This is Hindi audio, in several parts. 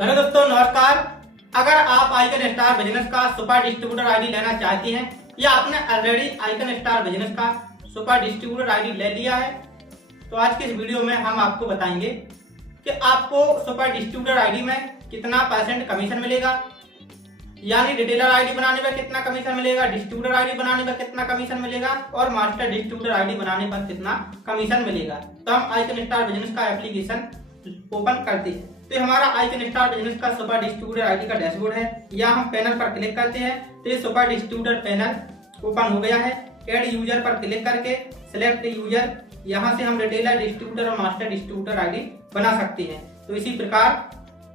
तो हेलो दोस्तों, नमस्कार। अगर आप आइकन स्टार बिजनेस का सुपर डिस्ट्रीब्यूटर आईडी लेना चाहती हैं या आपने ऑलरेडी आइकन स्टार बिजनेस का सुपर डिस्ट्रीब्यूटर आईडी ले लिया है, तो आज की इस वीडियो में हम आपको बताएंगे कि आपको सुपर डिस्ट्रीब्यूटर आईडी में कितना % कमीशन मिलेगा, यानी रिटेलर आईडी बनाने पर कितना कमीशन मिलेगा, डिस्ट्रीब्यूटर आईडी बनाने पर कितना कमीशन मिलेगा और मास्टर डिस्ट्रीब्यूटर आईडी बनाने पर कितना कमीशन मिलेगा। तो हम आइकन स्टार बिजनेस का एप्लीकेशन ओपन करते हैं। तो हमारा आइकन स्टार बिजनेस का सुपर डिस्ट्रीब्यूटर आईडी का डैशबोर्ड है। यहाँ हम पैनल पर क्लिक करते हैं तो ये सुपर डिस्ट्रीब्यूटर पैनल ओपन हो गया है। एड यूजर पर क्लिक करके सिलेक्ट यूजर, यहाँ से हम रिटेलर, डिस्ट्रीब्यूटर और मास्टर डिस्ट्रीब्यूटर आईडी बना सकते हैं। तो इसी प्रकार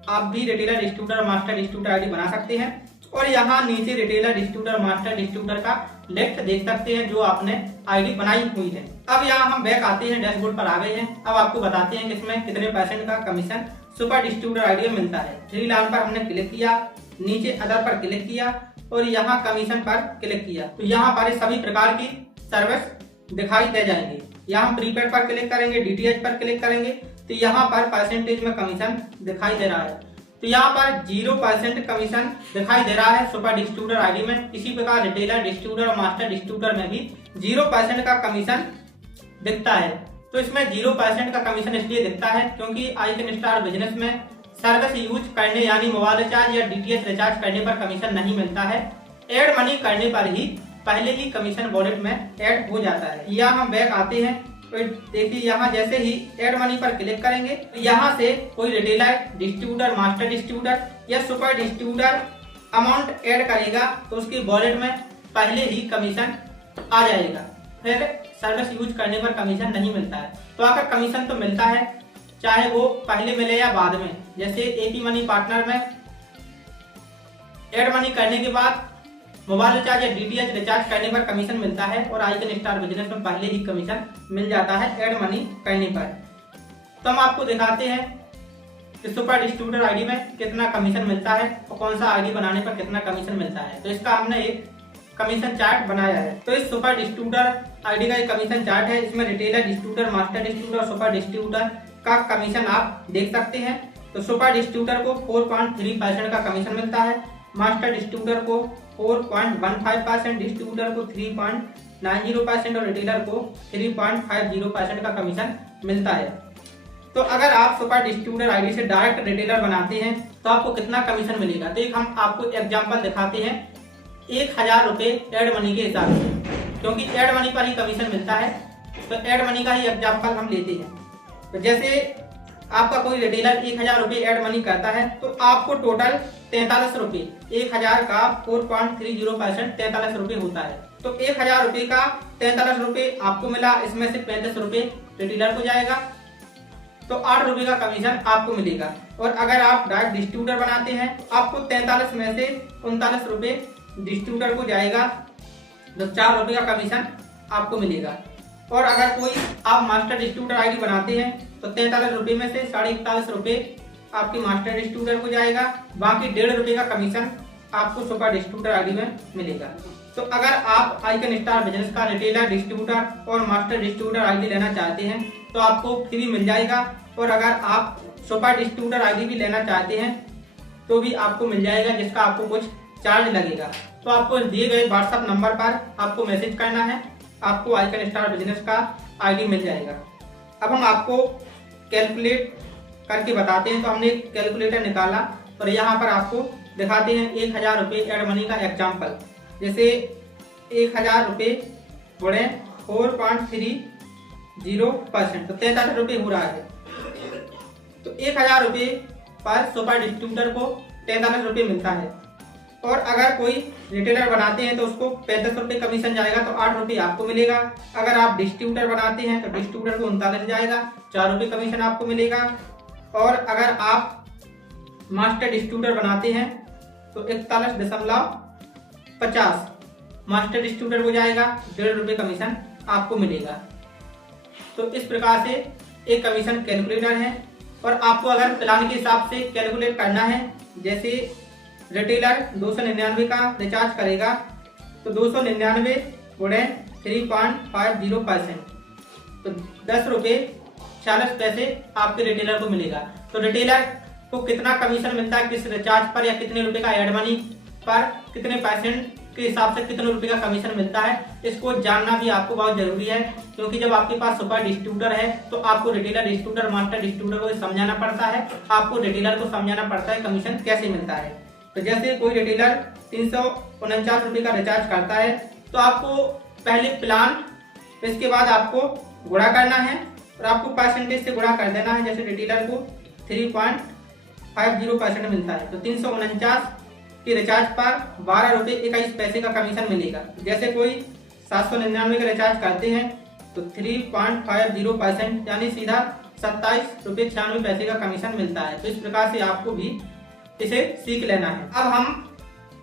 आप भी रिटेलर, डिस्ट्रीब्यूटर और मास्टर डिस्ट्रीब्यूटर आईडी बना सकते हैं। और यहाँ नीचे रिटेलर, डिस्ट्रीब्यूटर, मास्टर डिस्ट्रीब्यूटर का लिस्ट देख सकते हैं जो आपने आईडी बनाई हुई है। अब यहाँ हम बैक आते हैं, डैशबोर्ड पर आ गए हैं। अब आपको बताते हैं कि इसमें कितने % का कमीशन सुपर डिस्ट्रीब्यूटर आईडी में मिलता है। 3 लाइन पर हमने क्लिक किया, नीचे अदर पर क्लिक किया और यहाँ कमीशन पर क्लिक किया तो यहाँ पर सभी प्रकार की सर्विस दिखाई दे जाएंगे। यहाँ हम प्रीपेड पर क्लिक करेंगे, DTH पर क्लिक करेंगे तो यहाँ पर % में कमीशन दिखाई दे रहा है। तो यहाँ पर 0% कमीशन दिखाई दे रहा है सुपर डिस्ट्रीब्यूटर आईडी में। इसी प्रकार रिटेलर, डिस्ट्रीब्यूटर और मास्टर डिस्ट्रीब्यूटर में भी 0% का कमीशन दिखता है। तो इसमें 0% का कमीशन इसलिए दिखता है क्योंकि आइकन स्टार बिजनेस में सर्विस यूज करने यानी मोबाइल रिचार्ज या DTH रिचार्ज करने पर कमीशन नहीं मिलता है। एड मनी करने पर ही पहले ही कमीशन वॉलेट में ऐड हो जाता है। यहाँ हम बैक आते हैं तो देखिए यहाँ जैसे ही एड मनी पर क्लिक करेंगे तो यहाँ से कोई रिटेलर, डिस्ट्रीब्यूटर, मास्टर डिस्ट्रीब्यूटर या सुपर डिस्ट्रीब्यूटर अमाउंट ऐड करेगा तो उसकी वॉलेट में पहले ही कमीशन आ जाएगा। फिर सर्विस यूज करने पर कमीशन नहीं मिलता है। तो अगर कमीशन तो मिलता है चाहे वो पहले मिले या बाद में। जैसे AP मनी पार्टनर में एड मनी करने के बाद मोबाइल रिचार्ज या DTH रिचार्ज करने पर कमीशन मिलता है और आइकन स्टार बिजनेस में पहले ही कमीशन मिल जाता है एड मनी करने पर। तो हम आपको दिखाते हैं कि सुपर डिस्ट्रीब्यूटर आईडी में कितना कमीशन मिलता है और कौन सा आईडी बनाने पर कितना कमीशन मिलता है। तो इसका हमने एक कमीशन चार्ट बनाया है। तो इस सुपर डिस्ट्रीब्यूटर आईडी का एक कमीशन चार्ट है। इसमें रिटेलर, डिस्ट्रीब्यूटर, मास्टर डिस्ट्रीब्यूटर और सुपर डिस्ट्रीब्यूटर का कमीशन आप देख सकते हैं। तो सुपर डिस्ट्रीब्यूटर को 4.3% का कमीशन मिलता है, मास्टर डिस्ट्रीब्यूटर को 4.15%, डिस्ट्रीब्यूटर को 3.90% और रिटेलर को 3.50% का कमीशन मिलता है। तो अगर आप सुपर डिस्ट्रीब्यूटर आईडी से डायरेक्ट रिटेलर बनाते हैं तो आपको कितना कमीशन मिलेगा। तो एक हम आपको एग्जांपल दिखाते हैं 1000 रुपए एड मनी के हिसाब से, क्योंकि एड मनी पर ही कमीशन मिलता है। तो एड मनी का ही एग्जांपल हम लेते हैं। तो जैसे आपका कोई रिटेलर 1000 रुपए एड मनी करता है तो आपको टोटल 43 रुपए, 1000 का 4.30% 43 रुपए होता है। तो 1000 रुपए का 43 रुपए आपको मिला, इसमें से 35 रुपए रिटेलर को जाएगा तो 8 रुपए का कमीशन आपको मिलेगा। और अगर आप डायरेक्ट डिस्ट्रीब्यूटर बनाते हैं आपको 43 में से 39 रुपए डिस्ट्रीब्यूटर को जाएगा तो 4 रुपए का कमीशन आपको मिलेगा। और अगर कोई आप मास्टर डिस्ट्रीब्यूटर आईडी बनाते हैं तो 43 रुपए में से 41.5 रुपए आपके मास्टर डिस्ट्रीब्यूटर को जाएगा, बाकी 1.5 रुपए का कमीशन आपको सुपर डिस्ट्रीब्यूटर आईडी में मिलेगा। तो अगर आप आइकन स्टार बिजनेस का रिटेलर, डिस्ट्रीब्यूटर और मास्टर डिस्ट्रीब्यूटर आईडी लेना चाहते हैं तो आपको फ्री मिल जाएगा। और अगर आप सुपर डिस्ट्रीब्यूटर आईडी भी लेना चाहते हैं तो भी आपको मिल जाएगा, जिसका आपको कुछ चार्ज लगेगा। तो आपको दिए गए WhatsApp नंबर पर आपको मैसेज करना है, आपको आइकन स्टार बिजनेस का आईडी मिल जाएगा। अब हम आपको कैलकुलेट करके बताते हैं। तो हमने एक कैलकुलेटर निकाला और यहाँ पर आपको दिखाते हैं 1000 रुपए एड मनी का एग्जाम्पल। जैसे 1000 रुपए गुणे 4.30% तो 43 रुपए हो रहा है। तो 1000 रुपए पर सुपर डिस्ट्रीब्यूटर को 43 रुपए मिलता है। और अगर कोई रिटेलर बनाते हैं तो उसको 35 रुपए कमीशन जाएगा तो 8 रुपए आपको मिलेगा। अगर आप डिस्ट्रीब्यूटर बनाते हैं तो डिस्ट्रीब्यूटर को 39 जाएगा, 4 रुपए कमीशन आपको मिलेगा। और अगर आप मास्टर डिस्ट्रीब्यूटर बनाते हैं तो 41.50 मास्टर डिस्ट्रीब्यूटर को जाएगा, 1.5 रुपए कमीशन आपको मिलेगा। तो इस प्रकार से एक कमीशन कैलकुलेटर है। और आपको अगर प्लान के हिसाब से कैलकुलेट करना है, जैसे रिटेलर 299 का रिचार्ज करेगा तो 299 गुणे 3.50% तो 10 रुपए 40 पैसे आपके रिटेलर को मिलेगा। तो रिटेलर को कितना कमीशन मिलता है, किस रिचार्ज पर या कितने रुपए का एड मनी पर कितने % के हिसाब से कितने रुपए का कमीशन मिलता है, इसको जानना भी आपको बहुत जरूरी है। क्योंकि जब आपके पास सुपर डिस्ट्रीब्यूटर है तो आपको रिटेलर डिस्ट्रीब्यूटर, मास्टर डिस्ट्रीब्यूटर को समझाना पड़ता है, आपको रिटेलर को समझाना पड़ता है कमीशन कैसे मिलता है। तो जैसे कोई रिटेलर 349 रुपए का रिचार्ज करता है तो आपको पहले प्लान, इसके बाद आपको गुणा करना है और आपको % से गुणा कर देना है। जैसे रिटेलर को 3.50% मिलता है तो 349 के रिचार्ज पर 12 रुपए 21 पैसे का कमीशन मिलेगा। जैसे कोई 799 का रिचार्ज करते हैं तो 3.50% यानी सीधा 27 रुपए 96 पैसे का कमीशन मिलता है। तो इस प्रकार से आपको भी इसे सीख लेना है। अब हम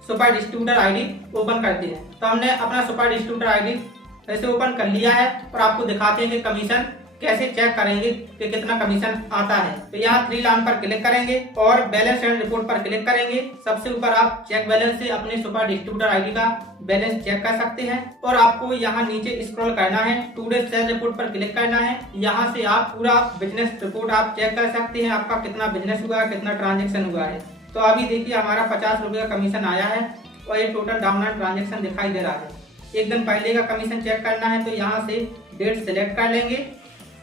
सुपर डिस्ट्रीब्यूटर आईडी ओपन करते हैं। तो हमने अपना सुपर डिस्ट्रीब्यूटर आईडी ऐसे ओपन कर लिया है और आपको दिखाते हैं कि कमीशन कैसे चेक करेंगे कि कितना कमीशन आता है। तो यहाँ 3 लाइन पर क्लिक करेंगे और बैलेंस एंड रिपोर्ट पर क्लिक करेंगे। सबसे ऊपर आप चेक बैलेंस से अपने सुपर डिस्ट्रीब्यूटर आईडी का बैलेंस चेक कर सकते हैं और आपको यहाँ नीचे स्क्रॉल करना है, टुडे सेल रिपोर्ट पर क्लिक करना है। यहाँ से आप पूरा बिजनेस रिपोर्ट आप चेक कर सकते हैं, आपका कितना बिजनेस हुआ है, कितना ट्रांजेक्शन हुआ है। तो अभी देखिए हमारा 50 रुपए का कमीशन आया है और ये टोटल डाउनलाइन ट्रांजेक्शन दिखाई दे रहा है। एक दिन पहले का कमीशन चेक करना है तो यहाँ से डेट सिलेक्ट कर लेंगे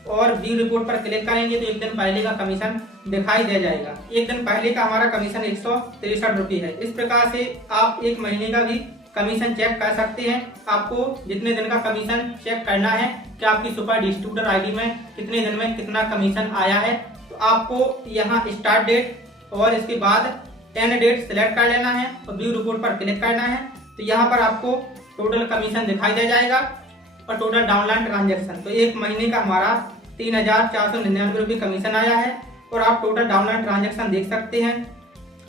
और व्यू रिपोर्ट पर क्लिक करेंगे तो एक दिन पहले का कमीशन दिखाई दे जाएगा। एक दिन पहले का हमारा कमीशन 163 रुपये है। इस प्रकार से आप एक महीने का भी कमीशन चेक कर सकते हैं। आपको जितने दिन का कमीशन चेक करना है कि आपकी सुपर डिस्ट्रीब्यूटर आईडी में कितने दिन में कितना कमीशन आया है, तो आपको यहाँ स्टार्ट डेट और इसके बाद एंड डेट सिलेक्ट कर लेना है और व्यू रिपोर्ट पर क्लिक करना है। तो यहाँ पर आपको टोटल कमीशन दिखाई दे जाएगा और टोटल डाउनलाइन ट्रांजेक्शन। तो एक महीने का हमारा 3,499 रुपये कमीशन आया है और आप टोटल डाउनलाइन ट्रांजेक्शन देख सकते हैं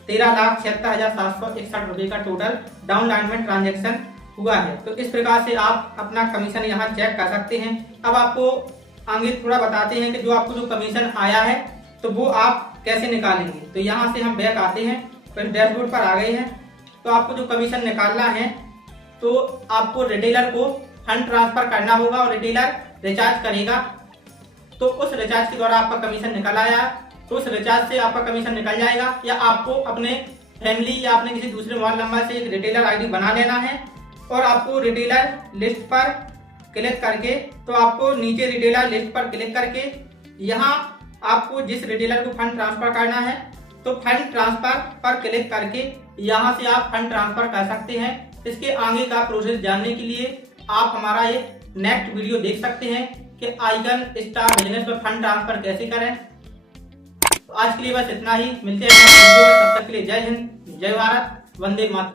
13,76,761 रुपये का टोटल डाउनलाइन में ट्रांजेक्शन हुआ है। तो इस प्रकार से आप अपना कमीशन यहाँ चेक कर सकते हैं। अब आपको आगे थोड़ा बताते हैं कि जो आपको जो कमीशन आया है तो वो आप कैसे निकालेंगे। तो यहाँ से हम बैक आते हैं, फिर डैशबोर्ड पर आ गए हैं। तो आपको जो कमीशन निकालना है तो आपको रिटेलर को फंड ट्रांसफर करना होगा और रिटेलर रिचार्ज करेगा तो उस रिचार्ज के द्वारा आपका कमीशन निकल आया तो उस रिचार्ज से आपका कमीशन निकल जाएगा। या आपको अपने फैमिली या अपने किसी दूसरे मोबाइल नंबर से एक रिटेलर आईडी बना लेना है और आपको रिटेलर लिस्ट पर क्लिक करके, तो आपको नीचे रिटेलर लिस्ट पर क्लिक करके यहाँ आपको जिस रिटेलर को फंड ट्रांसफर करना है तो फंड ट्रांसफर पर क्लिक करके यहाँ से आप फंड ट्रांसफर कर सकते हैं। इसके आगे का प्रोसेस जानने के लिए आप हमारा एक नेक्स्ट वीडियो देख सकते हैं कि आइकन स्टार बिजनेस पर फंड ट्रांसफर कैसे करें। तो आज के लिए बस इतना ही, मिलते हैं नेक्स्ट वीडियो में। तब तक के लिए जय हिंद, जय भारत, वंदे मातरम।